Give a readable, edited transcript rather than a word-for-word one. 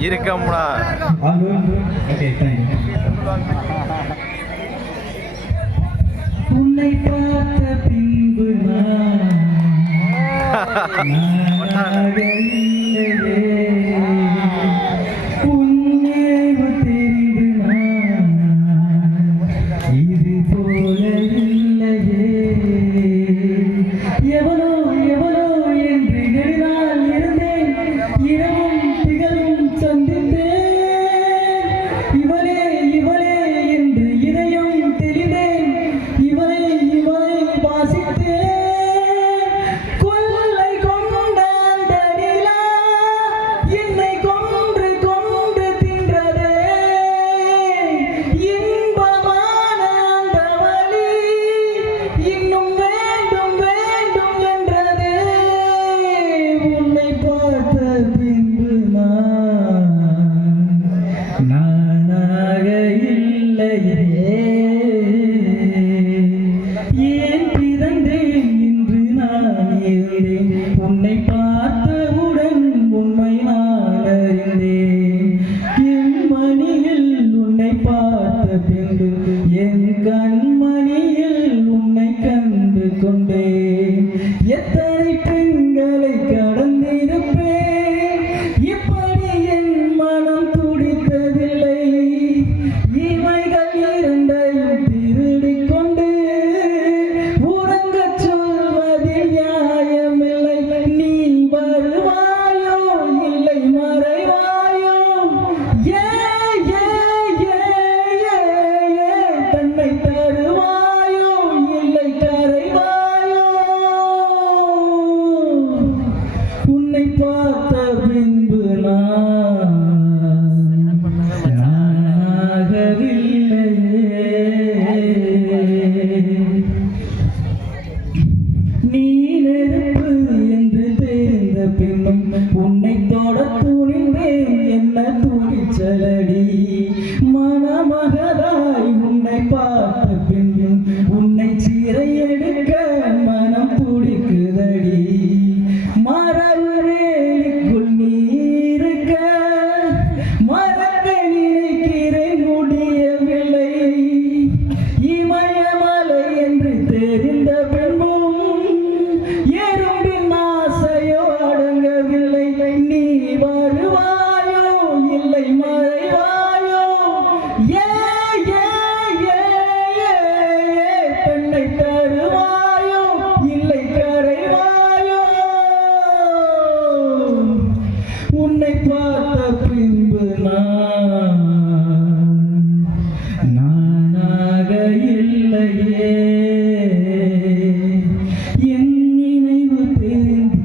இருக்கம்டா. உன்னை பார்த்த பின்பு உன்னேவு தெரிந்து இது போல இல்லையே எவனோ எவனோ என்று நெடுநாள் இருந்தேன் இரவும் திகழும் சந்தித்தேன் இவளே இவளே என்று இதயம் தெரிந்தேன் இவளை இவளை வாசித்தேன் கொள்ளை கொண்ட அந்த நிலா என்னை கொன்று கொன்று தின்றதே இன்பமான அந்த வலி இன்னும் வேண்டும் வேண்டும் என்றதே உன்னை பார்த்த பின்பு நானாக இல்லையே ஏன் பிறந்தேன் இன்று நான் இருந்தேன் உன்னை பார்த்தவுடன் உண்மை நான் அறிந்தேன் என் மணியில் உன்னை பார்த்த பின்பு என் கண்மணியில் உன்னை கண்டு கொண்டேன் எத்தனை பெண்களை கடந்திருப்பேன் இப்படி என் மனம் துடித்ததில்லை இவைகள் இரண்டையும் திருடிக் கொண்டு உறங்கச் சொல்வதில் நியாயமில்லை நீ வருவாயோ இல்லை மறைவாயோ ஏ ஏ ஏ ஏ ஏ தன்னை தருவாயோ இல்லை கரைவாயோ உன்னை பார்த்த பின்பு நீ நெருப்பு என்று தெரிந்த பின்னும் உன்னை தொட துணிந்தேன் என்ன துணிச்சலடி மனமகதாய் உன்னை பார்த்த பின்னும் உன்னை சீரை எடுக்க மனம் துடிக்குதடி மரவேலிக்குள் நீருக்க மறக்க நினைக்கிறேன் முடியவில்லை இமயமலை என்று தெரிந்த பின்பும் எறும்பின் ஆசையோ அடங்கவில்லை நீ வருவாயோ இல்லை மறைவாயோ ஏ ஏ ஏ ஏ பெண்ணை தருவாயோ இல்லை கரைவாயோ உன்னை பார்த்த பின்பு நானாக இல்லையே என் நினைவு தெரிந்து